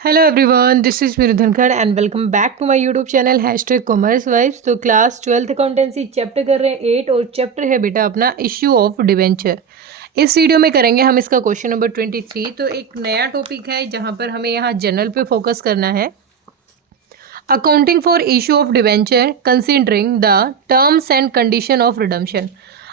Hello everyone, this is Meeru Dhankhar and welcome back to my YouTube channel #commerce vibes. तो class 12th accountancy chapter कर रहे हैं 8 और chapter है बेटा अपना इश्यू ऑफ डिवेंचर। इस वीडियो में करेंगे हम इसका क्वेश्चन नंबर 23। तो एक नया टॉपिक है जहां पर हमें यहाँ जनरल पे फोकस करना है। Accounting for issue of debenture considering the terms and condition of redemption.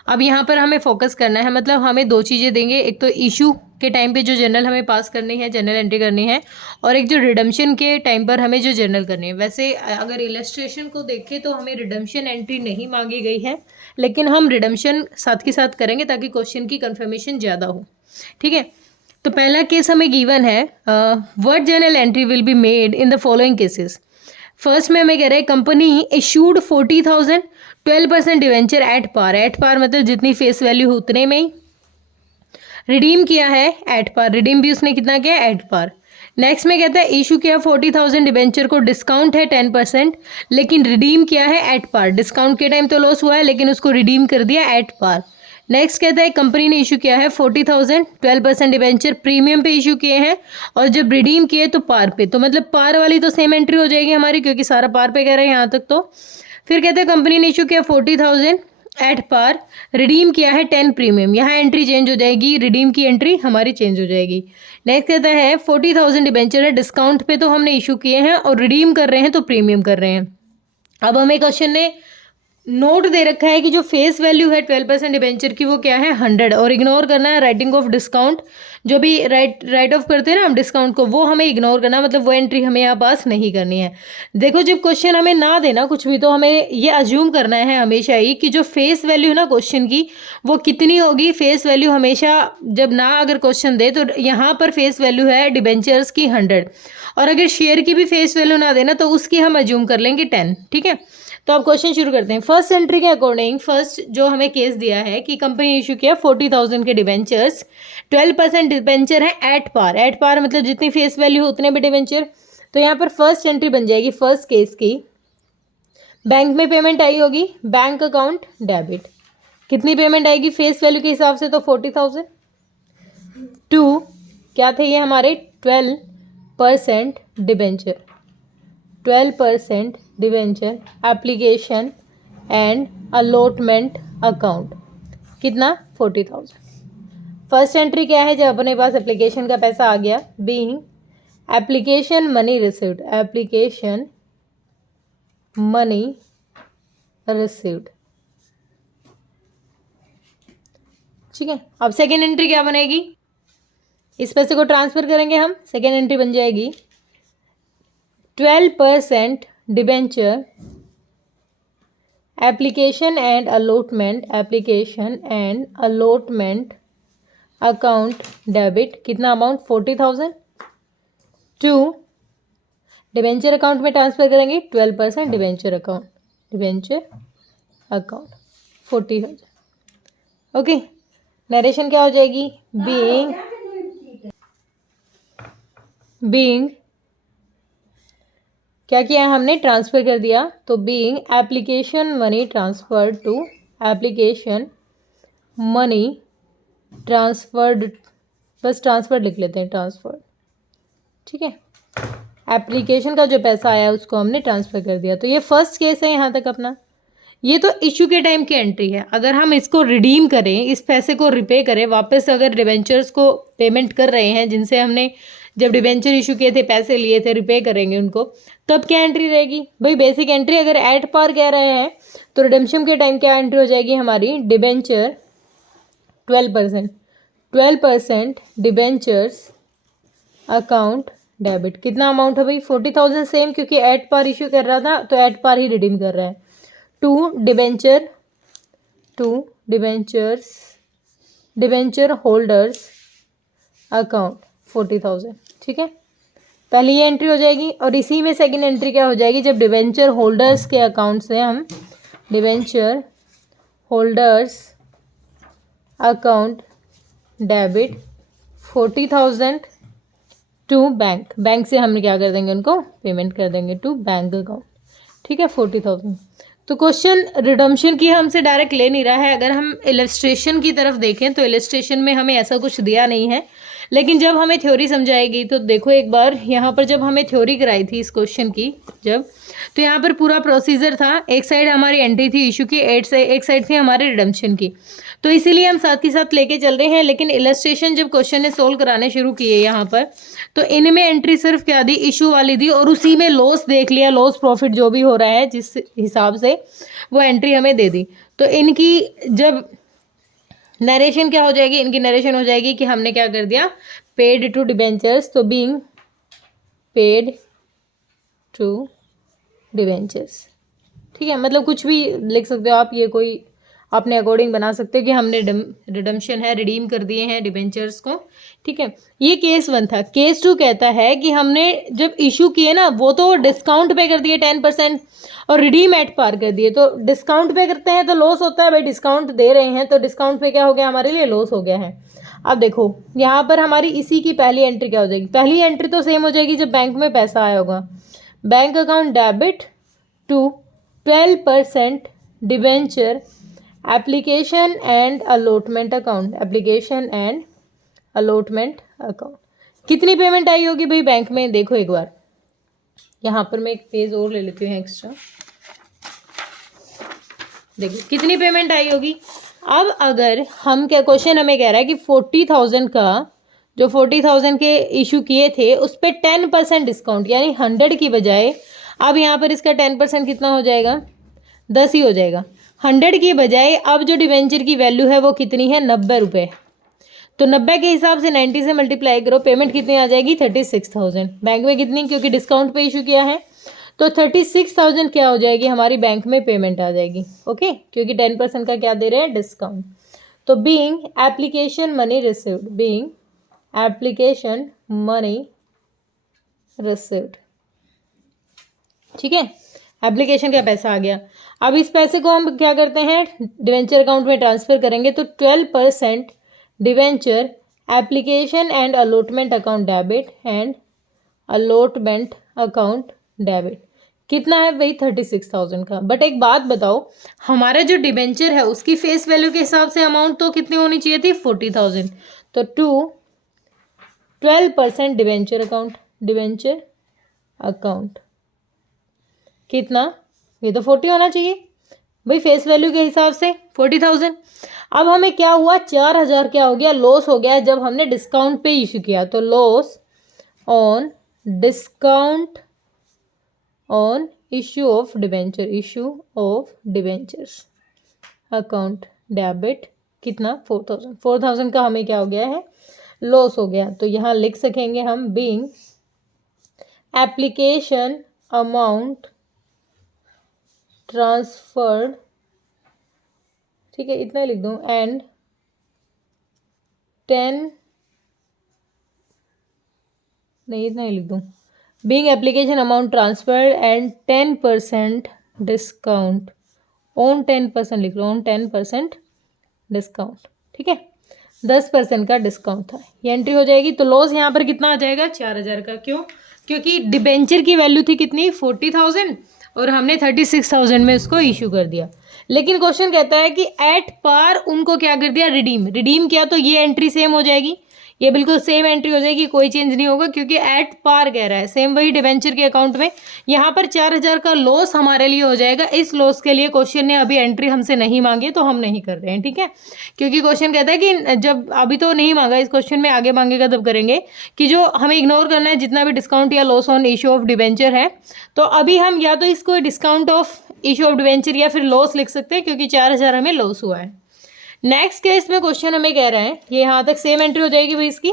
अब यहाँ पर हमें फोकस करना है, मतलब हमें दो चीज़ें देंगे। एक तो इशू के टाइम पे जो जनरल हमें पास करनी है, जनरल एंट्री करनी है, और एक जो रिडम्पशन के टाइम पर हमें जो जनरल करनी है। वैसे अगर इलस्ट्रेशन को देखें तो हमें रिडम्पशन एंट्री नहीं मांगी गई है, लेकिन हम रिडम्पशन साथ के साथ करेंगे ताकि क्वेश्चन की कंफर्मेशन ज़्यादा हो। ठीक है, तो पहला केस हमें गिवन है, what general entry will be made in the following cases. First में हमें कह रहे हैं company issued 40,000 12% debenture at par. At par मतलब जितनी फेस वैल्यू हो उतने में ही। रिडीम किया है एट पार, रिडीम भी उसने कितना किया एट पार। नेक्स्ट में कहता है इशू किया 40,000 डिवेंचर को, डिस्काउंट है 10%, लेकिन रिडीम किया है एट पार। डिस्काउंट के टाइम तो लॉस हुआ है लेकिन उसको रिडीम कर दिया एट पार। नेक्स्ट कहता है कंपनी ने इशू किया है 40,000 12% डिवेंचर प्रीमियम पे इशू किए हैं, और जब रिडीम किए तो पार पे। तो मतलब पार वाली तो सेम एंट्री हो जाएगी हमारी, क्योंकि सारा पार पे कह रहे हैं यहाँ तक। तो फिर कहते हैं कंपनी ने इशू किया 40,000 एट पार, रिडीम किया है 10 प्रीमियम। यहाँ एंट्री चेंज हो जाएगी, रिडीम की एंट्री हमारी चेंज हो जाएगी। नेक्स्ट कहता है 40,000 डिबेंचर है, डिस्काउंट पे तो हमने इशू किए हैं और रिडीम कर रहे हैं तो प्रीमियम कर रहे हैं। अब हमें क्वेश्चन ने नोट दे रखा है कि जो फेस वैल्यू है 12% डिबेंचर की वो क्या है 100, और इग्नोर करना है राइटिंग ऑफ डिस्काउंट। जो भी राइट ऑफ करते हैं ना हम डिस्काउंट को, वो हमें इग्नोर करना, मतलब वो एंट्री हमें यहाँ पास नहीं करनी है। देखो जब क्वेश्चन हमें ना देना कुछ भी, तो हमें ये अज्यूम करना है हमेशा ही कि जो फेस वैल्यू है ना क्वेश्चन की वो कितनी होगी। फेस वैल्यू हमेशा जब ना अगर क्वेश्चन दे तो यहाँ पर फेस वैल्यू है डिबेंचर्स की 100, और अगर शेयर की भी फेस वैल्यू ना देना तो उसकी हम अज्यूम कर लेंगे 10। ठीक है, तो अब क्वेश्चन शुरू करते हैं। फर्स्ट एंट्री के अकॉर्डिंग फर्स्ट जो हमें केस दिया है कि कंपनी इशू किया 40,000 के डिबेंचर्स, 12% डिबेंचर है एट पार। एट पार मतलब जितनी फेस वैल्यू हो उतने भी डिबेंचर। तो यहाँ पर फर्स्ट एंट्री बन जाएगी फर्स्ट केस की, बैंक में पेमेंट आई होगी, बैंक अकाउंट डेबिट। कितनी पेमेंट आएगी फेस वैल्यू के हिसाब से, तो 40,000 टू क्या थे ये हमारे 12% debenture, 12% debenture application and allotment account, कितना 40,000। फर्स्ट एंट्री क्या है, जब अपने पास एप्लीकेशन का पैसा आ गया, being application money received, application money received. ठीक है, अब सेकेंड एंट्री क्या बनेगी, इस पैसे को ट्रांसफर करेंगे हम, सेकेंड एंट्री बन जाएगी 12% debenture application and allotment, application and allotment account debit, कितना अमाउंट 40,000 टू डिबेंचर अकाउंट में ट्रांसफर करेंगे 12% debenture account, debenture account 40,000। Okay, narration क्या हो जाएगी, बीइंग क्या किया है हमने, ट्रांसफ़र कर दिया। तो being application money transferred to, application money transferred, बस ट्रांसफर लिख लेते हैं, ट्रांसफर्ड। ठीक है, एप्लीकेशन का जो पैसा आया उसको हमने ट्रांसफ़र कर दिया। तो ये फर्स्ट केस है यहाँ तक अपना। ये तो इशू के टाइम की एंट्री है। अगर हम इसको रिडीम करें, इस पैसे को रिपे करें वापस, अगर डिबेंचर्स को पेमेंट कर रहे हैं जिनसे हमने जब डिबेंचर इशू किए थे पैसे लिए थे, रिपे करेंगे उनको, तब क्या एंट्री रहेगी भाई, बेसिक एंट्री। अगर एट पार कह रहे हैं तो रिडेम्पशन के टाइम क्या एंट्री हो जाएगी हमारी, डिबेंचर 12% डिबेंचर्स अकाउंट डेबिट। कितना अमाउंट है भाई 40,000 सेम, क्योंकि एट पार इशू कर रहा था तो एट पार ही रिडीम कर रहा है। To debenture holders account 40,000। ठीक है, पहली ये एंट्री हो जाएगी, और इसी में सेकंड एंट्री क्या हो जाएगी, जब डिबेंचर होल्डर्स के अकाउंट से हम debenture holders account debit 40,000 to bank, bank से हम क्या कर देंगे उनको पेमेंट कर देंगे टू बैंक अकाउंट। ठीक है, 40,000। तो क्वेश्चन रिडम्पशन की हमसे डायरेक्ट ले नहीं रहा है। अगर हम इलस्ट्रेशन की तरफ देखें तो इलस्ट्रेशन में हमें ऐसा कुछ दिया नहीं है, लेकिन जब हमें थ्योरी समझाएगी तो देखो एक बार यहाँ पर जब हमें थ्योरी कराई थी इस क्वेश्चन की जब, तो यहाँ पर पूरा प्रोसीजर था। एक साइड हमारी एंट्री थी इशू की, एक साइड थी हमारे रिडम्पशन की, तो इसीलिए हम साथ ही साथ लेके चल रहे हैं। लेकिन इलस्ट्रेशन जब क्वेश्चन ने सोल्व कराने शुरू किए यहाँ पर, तो इनमें एंट्री सिर्फ क्या दी, इशू वाली दी, और उसी में लॉस देख लिया, लॉस प्रॉफिट जो भी हो रहा है जिस हिसाब से वो एंट्री हमें दे दी। तो इनकी जब नरेशन क्या हो जाएगी, इनकी नरेशन हो जाएगी कि हमने क्या कर दिया, पेड टू डिबेंचर्स, तो बीइंग पेड टू डिबेंचर्स। ठीक है, मतलब कुछ भी लिख सकते हो आप, ये कोई अपने अकॉर्डिंग बना सकते हो कि हमने रिडम्पशन है, रिडीम कर दिए हैं डिबेंचर्स को। ठीक है, ये केस 1 था। केस 2 कहता है कि हमने जब इशू किए ना, वो तो डिस्काउंट पे कर दिए 10% और रिडीम एट पार कर दिए। तो डिस्काउंट पे करते हैं तो लॉस होता है भाई, डिस्काउंट दे रहे हैं तो डिस्काउंट पे क्या हो गया, हमारे लिए लॉस हो गया है। अब देखो यहाँ पर हमारी इसी की पहली एंट्री क्या हो जाएगी, पहली एंट्री तो सेम हो जाएगी जब बैंक में पैसा आया होगा, bank account debit to 12% debenture application and allotment account, application and allotment account. कितनी पेमेंट आई होगी भाई बैंक में, देखो एक बार यहाँ पर मैं एक पेज और ले लेती हूँ एक्स्ट्रा, देखो कितनी पेमेंट आई होगी। अब अगर हम क्या, क्वेश्चन हमें कह रहा है कि 40,000 का, जो 40,000 के इशू किए थे उस पर 10% डिस्काउंट, यानी 100 की बजाय अब यहाँ पर इसका 10% कितना हो जाएगा, 10 ही हो जाएगा। 100 की बजाय अब जो डिवेंचर की वैल्यू है वो कितनी है, 90 रुपये। तो 90 के हिसाब से 90 से मल्टीप्लाई करो, पेमेंट कितनी आ जाएगी, 36,000। बैंक में कितनी, क्योंकि डिस्काउंट पे इशू किया है, तो 36,000 क्या हो जाएगी, हमारी बैंक में पेमेंट आ जाएगी। ओके, क्योंकि 10% का क्या दे रहे हैं, डिस्काउंट। तो being application money received, being application money received. ठीक है, एप्लीकेशन का पैसा आ गया। अब इस पैसे को हम क्या करते हैं, डिवेंचर अकाउंट में ट्रांसफर करेंगे। तो 12% debenture application and allotment account debit and allotment account debit कितना है भाई, 36,000 का। बट एक बात बताओ, हमारा जो डिवेंचर है उसकी फेस वैल्यू के हिसाब से अमाउंट तो कितनी होनी चाहिए थी, 40,000। तो 12% डिवेंचर अकाउंट, डिवेंचर अकाउंट कितना, ये तो 40 होना चाहिए भाई, फेस वैल्यू के हिसाब से 40,000। अब हमें क्या हुआ, 4,000 क्या हो गया, लॉस हो गया जब हमने डिस्काउंट पे इशू किया। तो loss on discount on issue of debenture, issue of debentures account debit कितना, 4,000। 4,000 का हमें क्या हो गया है, लॉस हो गया। तो यहाँ लिख सकेंगे हम बीइंग एप्लीकेशन अमाउंट ट्रांसफर्ड, ठीक है इतना लिख दूँ, एंड 10 नहीं इतना ही लिख दूँ, being application amount transferred and 10% discount on 10% लिख लो, ऑन 10% डिस्काउंट। ठीक है, 10% का डिस्काउंट था, ये एंट्री हो जाएगी। तो लॉस यहाँ पर कितना आ जाएगा, 4,000 का। क्यों, क्योंकि डिबेंचर की वैल्यू थी कितनी, 40,000 और हमने 36,000 में उसको इशू कर दिया। लेकिन क्वेश्चन कहता है कि एट पार उनको क्या कर दिया, रिडीम, रिडीम किया, तो ये एंट्री सेम हो जाएगी, ये बिल्कुल सेम एंट्री हो जाएगी, कोई चेंज नहीं होगा, क्योंकि एट पार कह रहा है, सेम वही डिवेंचर के अकाउंट में। यहाँ पर 4,000 का लॉस हमारे लिए हो जाएगा। इस लॉस के लिए क्वेश्चन ने अभी एंट्री हमसे नहीं मांगी, तो हम नहीं कर रहे हैं। ठीक है, क्योंकि क्वेश्चन कहता है कि जब अभी तो नहीं मांगा, इस क्वेश्चन में आगे मांगेगा तब करेंगे, कि जो हमें इग्नोर करना है जितना भी डिस्काउंट या loss on issue of debenture है। तो अभी हम या तो इसको discount of issue of debenture या फिर लॉस लिख सकते हैं, क्योंकि 4,000 हमें लॉस हुआ है। नेक्स्ट केस में क्वेश्चन हमें कह रहा है, ये यहाँ तक सेम एंट्री हो जाएगी भाई इसकी।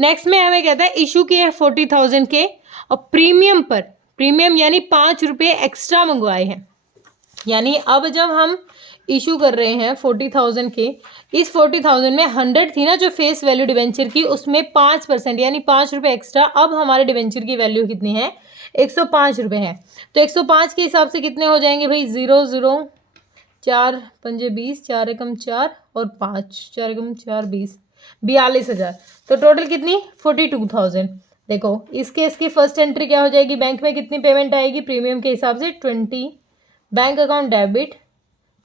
नेक्स्ट में हमें कहता है इशू किए 40,000 के और प्रीमियम पर, प्रीमियम यानी 5 रुपये एक्स्ट्रा मंगवाए हैं। यानी अब जब हम इशू कर रहे हैं 40,000 के, इस 40,000 में 100 थी ना जो फेस वैल्यू डिवेंचर की, उसमें 5% यानी 5 रुपये एक्स्ट्रा। अब हमारे डिवेंचर की वैल्यू कितनी है, 105 रुपये है। तो 105 के हिसाब से कितने हो जाएंगे भाई, 0 0 4 पंजे 20, 4 एकम 4 और 5, 4 एकम 4 20, 42,000। तो टोटल कितनी, 42,000। देखो इस केस की फर्स्ट एंट्री क्या हो जाएगी, बैंक में कितनी पेमेंट आएगी, प्रीमियम के हिसाब से 20, बैंक अकाउंट डेबिट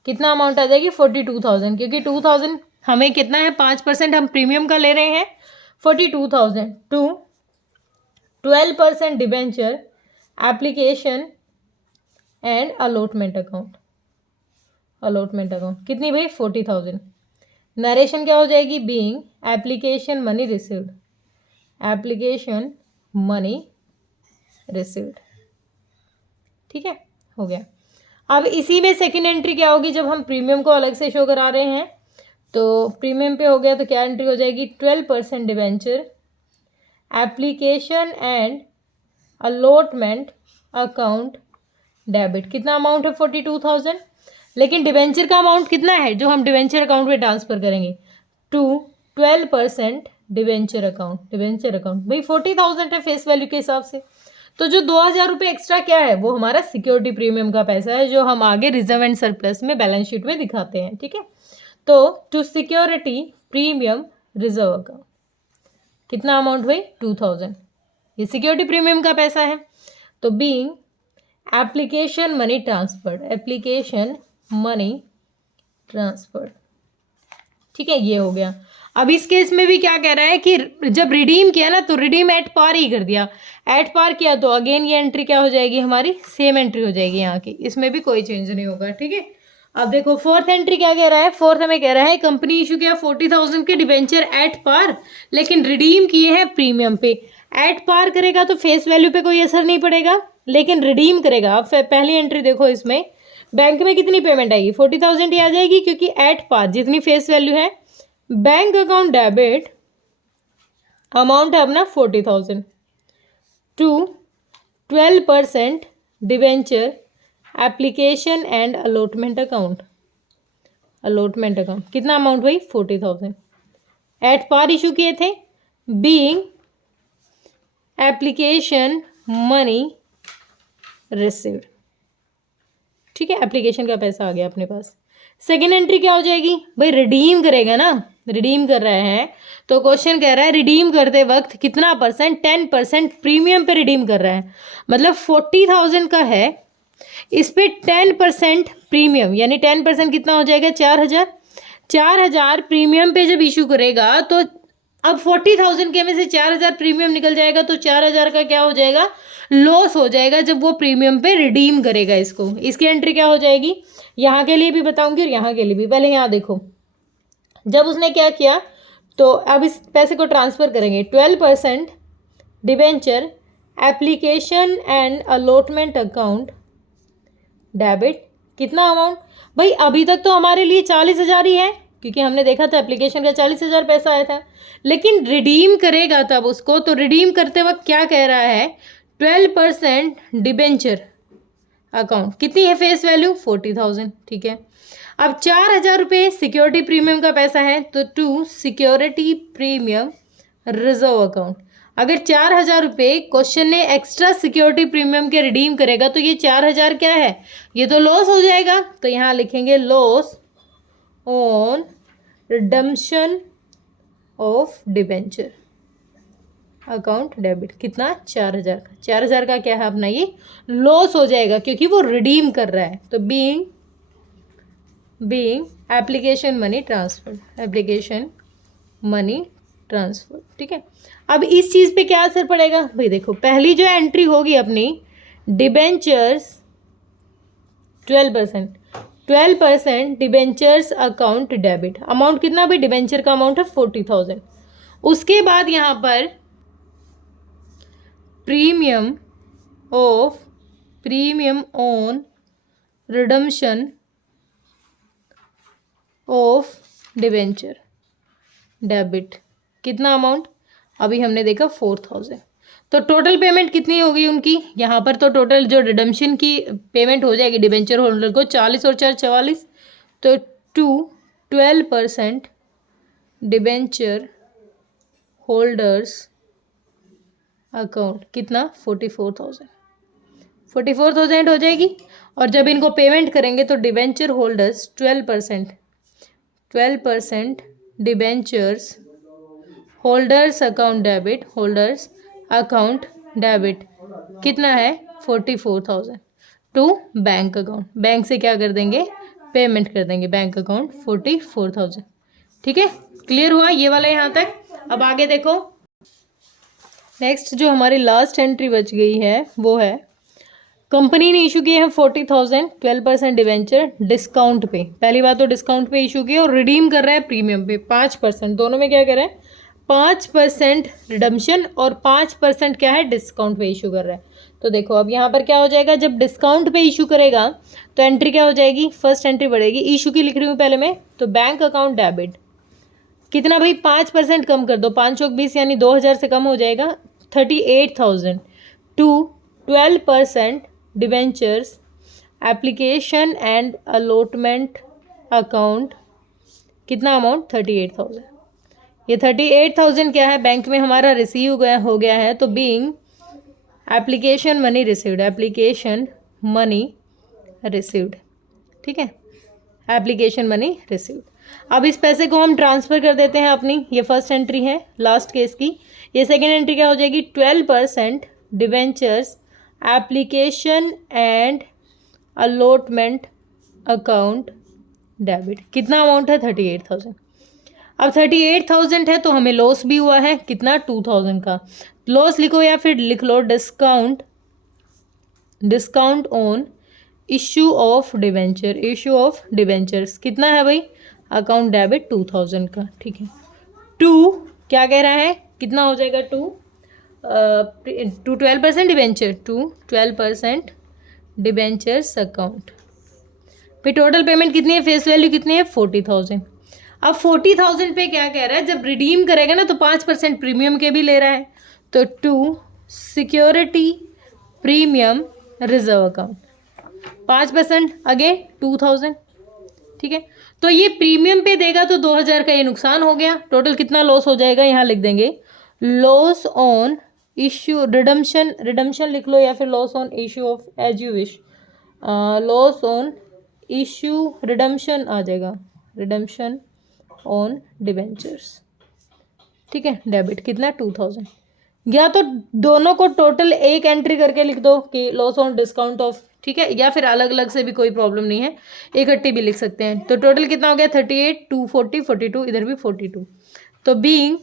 कितना अमाउंट आ जाएगी, 42,000, क्योंकि 2,000 हमें कितना है, 5% हम प्रीमियम का ले रहे हैं, 42,000 to 12% debenture application and allotment account. Allotment account कितनी भाई 40,000। नरेशन क्या हो जाएगी, being application money received, application money received. ठीक है, हो गया। अब इसी में सेकंड एंट्री क्या होगी, जब हम प्रीमियम को अलग से शो करा रहे हैं तो प्रीमियम पे हो गया तो क्या एंट्री हो जाएगी, 12% debenture application and allotment account debit. कितना अमाउंट है 42,000, लेकिन डिबेंचर का अमाउंट कितना है जो हम डिबेंचर अकाउंट में ट्रांसफर करेंगे, to 12% debenture account. Debenture account भाई 40,000 है फेस वैल्यू के हिसाब से, तो जो 2,000 रुपये एक्स्ट्रा क्या है वो हमारा सिक्योरिटी प्रीमियम का पैसा है जो हम आगे रिजर्व एंड सरप्लस में बैलेंस शीट में दिखाते हैं। ठीक है, तो to security premium reserve account कितना अमाउंट हुई 2,000, ये सिक्योरिटी प्रीमियम का पैसा है। तो being application money transferred, application money transferred. ठीक है, ये हो गया। अब इस केस में भी क्या कह रहा है कि जब रिडीम किया ना तो रिडीम एट पार ही कर दिया, एट पार किया तो अगेन ये एंट्री क्या हो जाएगी हमारी, सेम एंट्री हो जाएगी यहाँ की, इसमें भी कोई चेंज नहीं होगा। ठीक है, अब देखो फोर्थ एंट्री क्या कह रहा है, फोर्थ हमें कह रहा है कंपनी इशू किया 40,000 के डिबेंचर एट पार, लेकिन रिडीम किए हैं प्रीमियम पे। एट पार करेगा तो फेस वैल्यू पे कोई असर नहीं पड़ेगा, लेकिन रिडीम करेगा। अब पहली एंट्री देखो, इसमें बैंक में कितनी पेमेंट आएगी 40,000 ही आ जाएगी, क्योंकि एट पार जितनी फेस वैल्यू है। बैंक अकाउंट डेबिट अमाउंट है अपना 40,000 to 12% debenture application and allotment account. Allotment account कितना अमाउंट भाई 40,000 एट पार इशू किए थे, बीइंग एप्लीकेशन मनी रिसीव्ड। ठीक है, एप्लीकेशन का पैसा आ गया अपने पास। सेकेंड एंट्री क्या हो जाएगी भाई, रिडीम करेगा ना, रिडीम कर रहा है तो क्वेश्चन कह रहा है रिडीम करते वक्त कितना परसेंट, 10% प्रीमियम पे रिडीम कर रहा है, मतलब 40,000 का है, इस पे 10% प्रीमियम, यानी 10% कितना हो जाएगा 4,000। 4,000 प्रीमियम पे जब इशू करेगा तो अब 40,000 के में से 4,000 प्रीमियम निकल जाएगा, तो 4,000 का क्या हो जाएगा, लॉस हो जाएगा जब वो प्रीमियम पे रिडीम करेगा इसको। इसकी एंट्री क्या हो जाएगी, यहाँ के लिए भी बताऊंगी और यहाँ के लिए भी। पहले यहाँ देखो, जब उसने क्या किया तो अब इस पैसे को ट्रांसफर करेंगे, 12% debenture application and allotment account debit. कितना अमाउंट भाई, अभी तक तो हमारे लिए 40,000 ही है, क्योंकि हमने देखा था एप्लीकेशन का 40,000 पैसा आया था, लेकिन रिडीम करेगा तब उसको, तो रिडीम करते वक्त क्या कह रहा है, 12% डिबेंचर अकाउंट। कितनी है फेस वैल्यू 40,000। ठीक है, अब 4,000 रुपये सिक्योरिटी प्रीमियम का पैसा है, तो to security premium reserve account. अगर 4,000 रुपये क्वेश्चन ने एक्स्ट्रा सिक्योरिटी प्रीमियम के रिडीम करेगा तो ये 4,000 क्या है, ये तो लॉस हो जाएगा, तो यहाँ लिखेंगे loss on redemption of debenture account debit. कितना 4,000 का, 4,000 का क्या है अपना ये लॉस हो जाएगा क्योंकि वो रिडीम कर रहा है। तो being application money transfer, application money transfer. ठीक है, अब इस चीज़ पे क्या असर पड़ेगा भाई, देखो पहली जो एंट्री होगी अपनी debentures 12% debentures account debit. Amount कितना भाई, डिबेंचर का अमाउंट है 40,000। उसके बाद यहाँ पर premium on redemption of debenture debit. कितना अमाउंट, अभी हमने देखा 4,000। तो टोटल पेमेंट कितनी होगी उनकी, यहाँ पर तो टोटल जो रिडम्पशन की पेमेंट हो जाएगी डिबेंचर होल्डर को 40 और 4 44, तो टू 12% डिबेंचर होल्डर्स अकाउंट। कितना 44,000 हो जाएगी। और जब इनको पेमेंट करेंगे तो debenture holders 12% debentures holders account debit, holders account debit कितना है 44,000 टू बैंक अकाउंट। बैंक से क्या कर देंगे, पेमेंट कर देंगे बैंक अकाउंट 44,000। ठीक है, क्लियर हुआ ये वाला यहाँ तक। अब आगे देखो, नेक्स्ट जो हमारी लास्ट एंट्री बच गई है वो है कंपनी ने इशू किए हैं 40,000 12% डिवेंचर डिस्काउंट पे। पहली बात तो डिस्काउंट पे इशू किया और रिडीम कर रहा है प्रीमियम पे 5%। दोनों में क्या कर रहा है 5% रिडम्शन और 5% क्या है डिस्काउंट पे इशू कर रहा है। तो देखो अब यहाँ पर क्या हो जाएगा, जब डिस्काउंट पे इशू करेगा तो एंट्री क्या हो जाएगी, फर्स्ट एंट्री बढ़ेगी। इशू की लिख रही हूँ पहले मैं, तो बैंक अकाउंट डेबिट कितना भाई 5% कम कर दो, 5 चौक 20 यानी 2,000 से कम हो जाएगा 38,000 to 12% debentures application and allotment account. कितना अमाउंट 38,000। ये 38,000 क्या है बैंक में हमारा रिसीव हो गया है। तो being application money received, application money received, ठीक है, एप्लीकेशन मनी रिसीव्ड। अब इस पैसे को हम ट्रांसफ़र कर देते हैं अपनी, ये फर्स्ट एंट्री है लास्ट केस की। ये सेकेंड एंट्री क्या हो जाएगी 12% debentures application and allotment account debit. कितना अमाउंट है 38,000। अब 38,000 है तो हमें लॉस भी हुआ है कितना 2,000 का। लॉस लिखो या फिर लिख लो discount on issue of debenture, issue of debentures कितना है भाई अकाउंट डेबिट 2,000 का, ठीक है। टू क्या कह रहा है कितना हो जाएगा to 12% debenture, to 12% debentures account पे। टोटल पेमेंट कितनी है, फेस वैल्यू कितनी है 40,000। अब 40,000 पे क्या कह रहा है, जब रिडीम करेगा ना तो 5% प्रीमियम के भी ले रहा है। तो to security premium reserve account 5% again 2,000, ठीक है। तो ये प्रीमियम पे देगा तो 2,000 का ये नुकसान हो गया। टोटल कितना लॉस हो जाएगा, यहाँ लिख देंगे loss on issue redemption, redemption लिख लो या फिर loss on issue of as you wish, loss on issue redemption आ जाएगा, रिडम्शन ऑन डिवेंचर्स, ठीक है, डेबिट कितना 2,000। या तो दोनों को टोटल एक एंट्री करके लिख दो कि लॉस ऑन डिस्काउंट ऑफ, ठीक है, या फिर अलग अलग से भी कोई प्रॉब्लम नहीं है, इकट्ठी भी लिख सकते हैं। तो टोटल कितना हो गया 38, 2 40, 42, इधर भी 42। तो बीइंग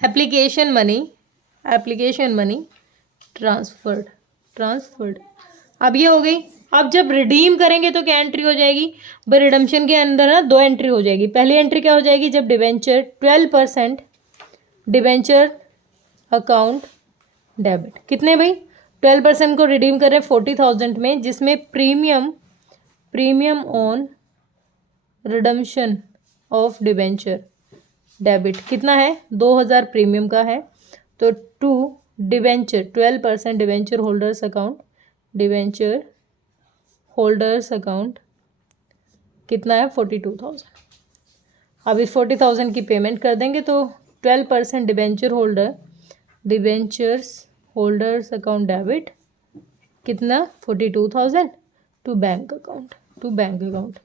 एप्लीकेशन मनी ट्रांसफर्ड। अब ये हो गई। अब जब रिडीम करेंगे तो क्या एंट्री हो जाएगी भाई, रिडम्शन के अंदर ना 2 एंट्री हो जाएगी। पहली एंट्री क्या हो जाएगी, जब डिवेंचर 12% डिवेंचर अकाउंट डेबिट कितने भाई 12% को रिडीम कर रहे हैं 40,000 में, जिसमें premium on redemption of debenture debit कितना है 2,000 प्रीमियम का है। तो to debenture 12% debenture holders account कितना है 42,000। अब इस 40,000 की पेमेंट कर देंगे तो 12% डिवेंचर्स होल्डर्स अकाउंट डेबिट कितना 42,000 टू बैंक अकाउंट।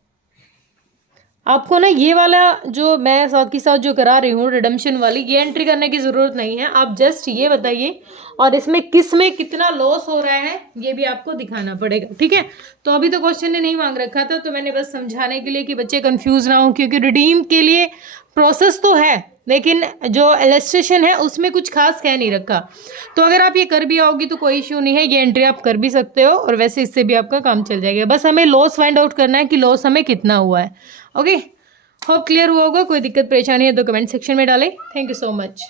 आपको ना ये वाला जो मैं साथ के साथ जो करा रही हूँ रिडम्शन वाली, ये एंट्री करने की ज़रूरत नहीं है। आप जस्ट ये बताइए और इसमें किस में कितना लॉस हो रहा है ये भी आपको दिखाना पड़ेगा, ठीक है। तो अभी तो क्वेश्चन ने नहीं मांग रखा था, तो मैंने बस समझाने के लिए कि बच्चे कंफ्यूज ना हो, क्योंकि रिडीम के लिए प्रोसेस तो है लेकिन जो इलस्ट्रेशन है उसमें कुछ खास कह नहीं रखा। तो अगर आप ये कर भी आओगी तो कोई इश्यू नहीं है, ये एंट्री आप कर भी सकते हो और वैसे इससे भी आपका काम चल जाएगा। बस हमें लॉस फाइंड आउट करना है कि लॉस हमें कितना हुआ है। ओके, होप क्लियर हुआ होगा। कोई दिक्कत परेशानी है तो कमेंट सेक्शन में डालें। Thank you so much.